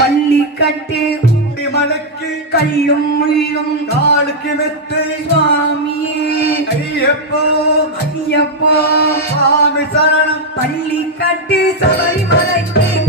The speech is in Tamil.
பள்ளி கட்டு மலைக்கு கல்லும் முள்ளும் காலுக்கு மெத்தை சுவாமியே ஐயப்போ ஐயப்போ சுவாமி சரணம் பள்ளி கட்டு சபரிமலைக்கு